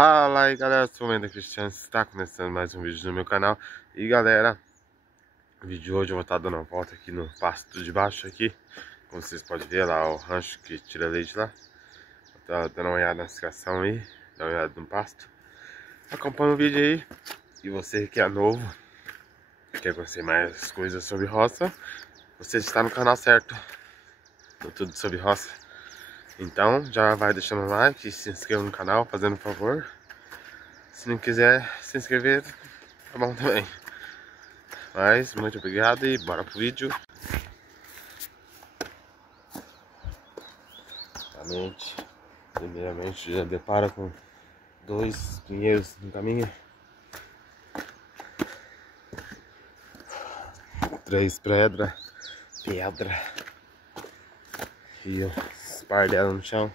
Fala aí galera, eu sou o Wender Cristiano, está começando mais um vídeo no meu canal. E galera, no vídeo de hoje eu vou estar dando uma volta aqui no pasto de baixo aqui. Como vocês podem ver lá, o rancho que tira leite lá. Vou estar dando uma olhada na situação aí, dar uma olhada no pasto. Acompanha o vídeo aí. E você que é novo, quer conhecer mais coisas sobre roça, você está no canal certo, no Tudo Sobre Roça. Então já vai deixando o like, se inscreva no canal, fazendo um favor. Se não quiser se inscrever, tá bom também. Mas muito obrigado e bora pro vídeo. Primeiramente já depara com dois pinheiros no caminho, 3 pedra e os par dela no chão.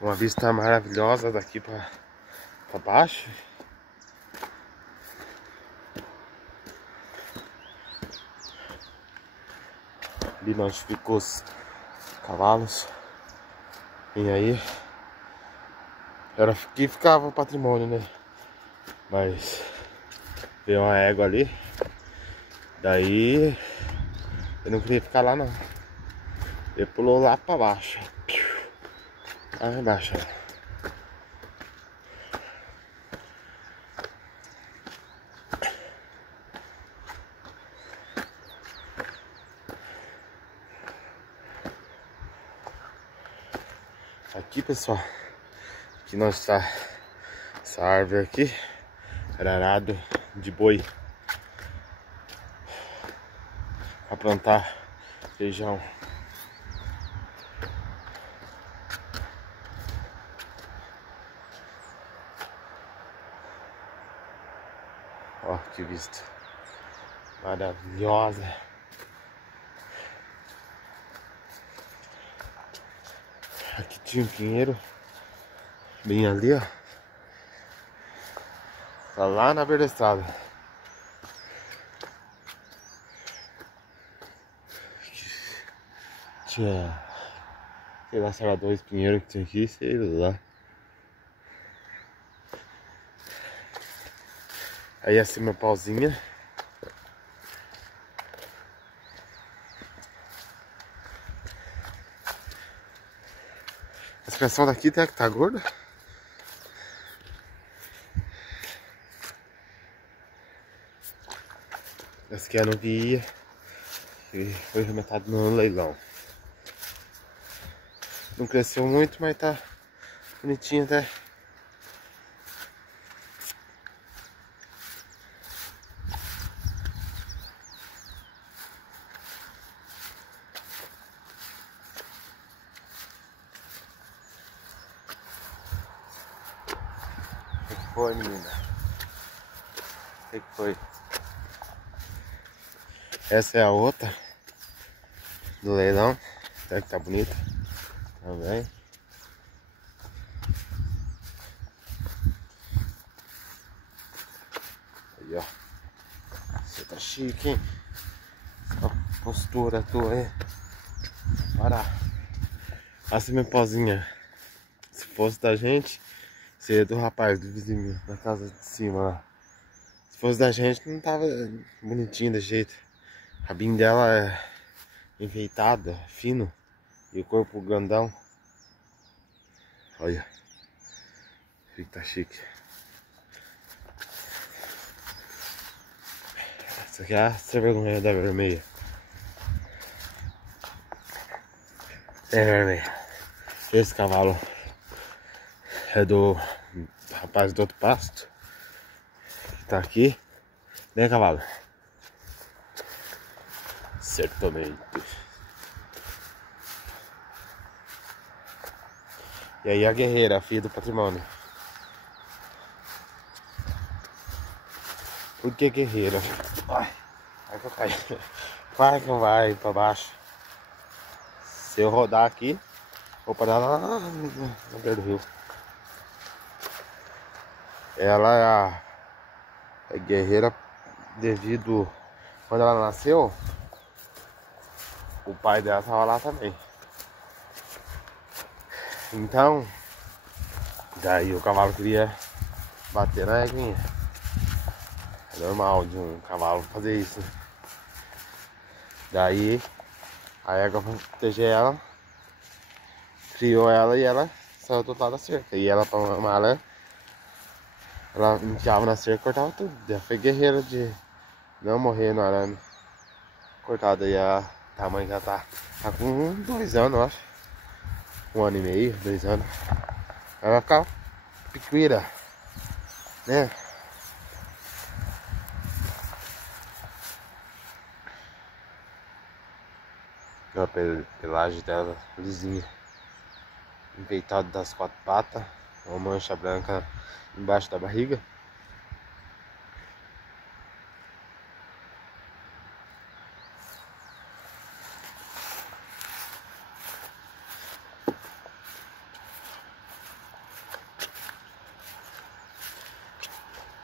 Uma vista maravilhosa daqui pra baixo. Ali onde ficou os cavalos. E aí era aqui ficava o patrimônio, né? Mas veio uma égua ali. Daí eu não queria ficar lá não. Ele pulou lá pra baixo. Lá embaixo. Aqui pessoal, aqui nós está essa árvore aqui, arado de boi para plantar feijão. Ó, que vista maravilhosa. Aqui tinha um pinheiro bem ali, ó. Tá lá na beira da estrada. Tinha, sei lá, se era 2 pinheiros que tinha aqui, sei lá. Aí acima a pauzinha. A expressão daqui até que tá gorda. Essa aqui é a novia que foi arremetado no leilão. Não cresceu muito, mas tá bonitinho até. O que foi, menina? O que foi? Essa é a outra do leilão. Até que tá bonita também. Aí, ó. Você tá chique, hein? A postura tua aí. Para. Assim minha pozinha. Se fosse da gente, seria do rapaz, do vizinho, da casa de cima lá. Se fosse da gente, não tava bonitinho desse jeito. O rabinho dela é enfeitado, fino. E o corpo grandão. Olha. Fica tá chique. Essa aqui é a vergonha da vermelha. É vermelha. Esse cavalo é do rapaz do outro pasto. Que tá aqui. Né, cavalo? Certamente. E aí a guerreira, a filha do patrimônio. Por que guerreira? Vai que eu caio. Vai que eu vai pra baixo. Se eu rodar aqui, vou parar lá na beira do rio. Ela é a guerreira devido... Quando ela nasceu, o pai dela tava lá também. Então, daí o cavalo queria bater na éguinha. É normal de um cavalo fazer isso. Daí a égua, pra proteger ela, criou ela e ela saiu do outro lado da cerca. E ela, pra mamar, ela enfiava na cerca e cortava tudo. Ela foi guerreira de não morrer no arame. Cortada. E a tamanho que ela tá com 2 anos, eu acho. 1 ano e meio, 2 anos. Ela vai ficar picuíra, né? A pelagem dela lisinha, enfeitado das 4 patas, uma mancha branca embaixo da barriga.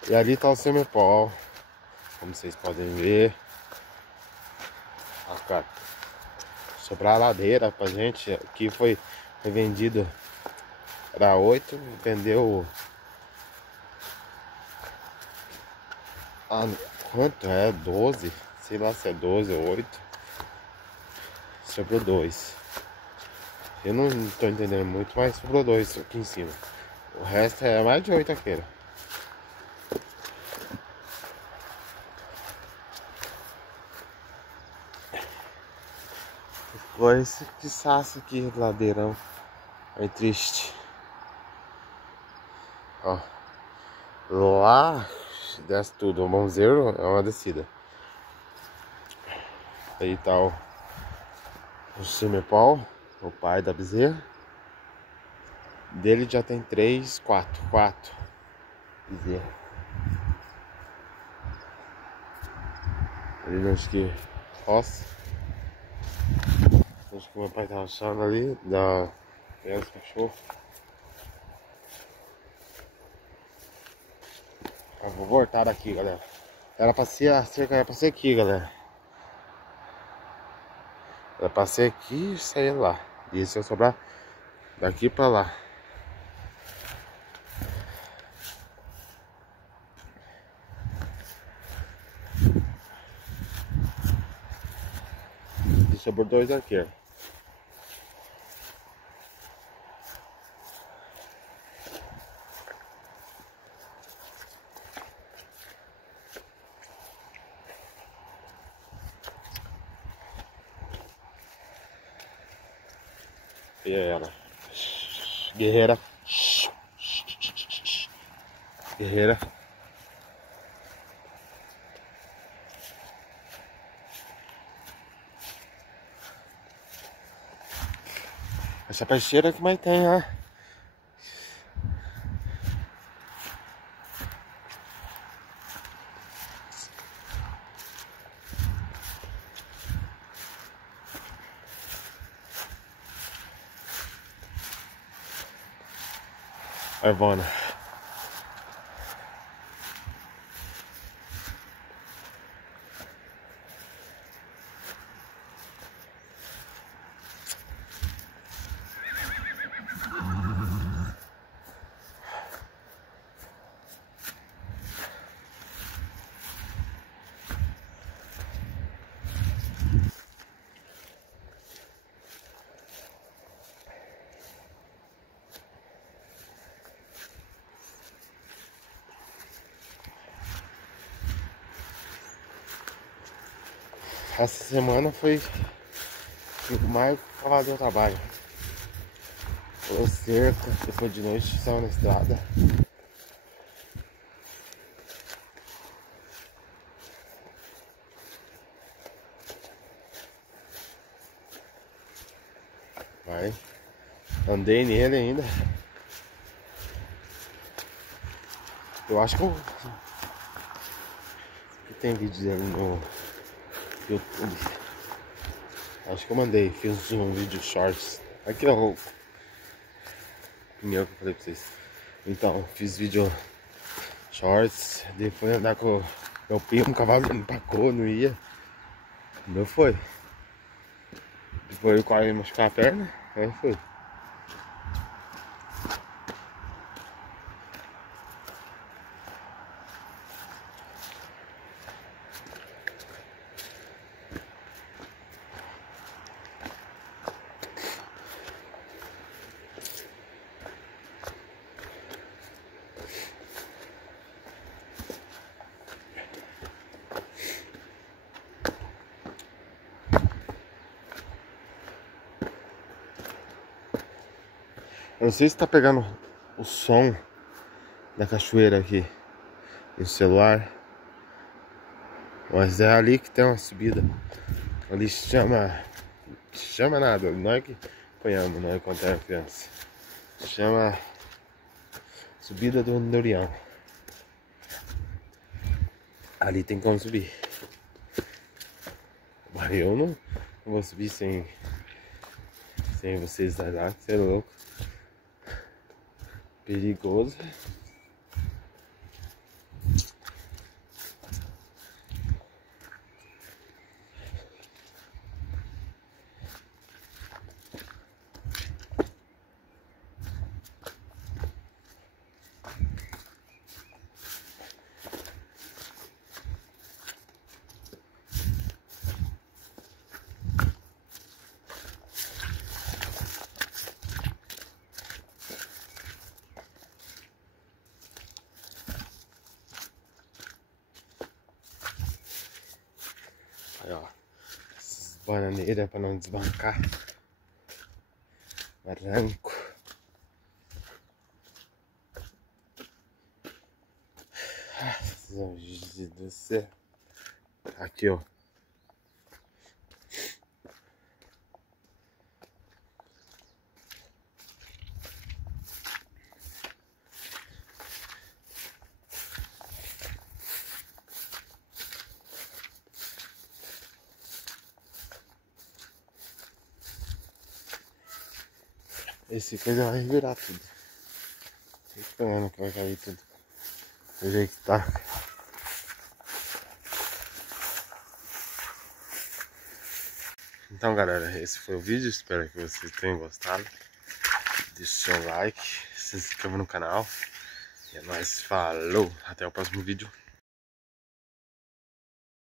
E ali tá o Semepol, como vocês podem ver. Ó, sobrar a ladeira pra gente. Aqui foi vendido para 8, vendeu quanto é? 12, sei lá se é 12 ou 8. Sobrou 2. Eu não tô entendendo muito, mas sobrou 2 aqui em cima. O resto é mais de 8 aquele. Olha esse que saço aqui, ladeirão. É triste. Ó. Lá desce tudo. O Monzeiro é uma descida. Aí tá o Semepol, o pai da bezerra. Dele já tem 3, 4 bezerra. Ali acho que roça. Acho que meu pai tá achando ali, da pegar os cachorros. Eu vou voltar daqui, galera. Era pra ser a cerca, era pra ser aqui, galera. Era pra ser aqui e sair lá. E se eu sobrar daqui pra lá. E sobrou 2 aqui, ó. E aí ela. Guerreira. Guerreira. Essa peixeira que mais tem, ó. A Ivona. Essa semana foi mais o cavalo deu trabalho. Pulou cerca, depois de noite estava na estrada. Vai. Andei nele ainda. Eu acho que tem vídeo dele no YouTube. Acho que eu mandei, fiz um vídeo shorts. Aqui é o pneu que eu falei pra vocês. Então, fiz vídeo shorts. Depois andar com meu primo, o cavalo empacou, não ia. O meu foi. Depois eu quase machucar a perna, aí foi. não sei se tá pegando o som da cachoeira aqui no celular, mas é ali que tem uma subida. Ali chama nada, nós que apanhamos, nós quando era criança. Chama Subida do Andorinhão. Ali tem como subir. Mas eu não vou subir sem vocês lá, que você é louco. Perigoso. Aí, ó, essas bananeiras pra não desbancar. Barranco. Jesus do céu. Aqui, ó. Esse coisa vai virar tudo. Tô esperando que vai cair tudo. Do jeito que tá. Então, galera, esse foi o vídeo. Espero que vocês tenham gostado. Deixe seu like, se inscreva no canal. E é nóis, falou! Até o próximo vídeo.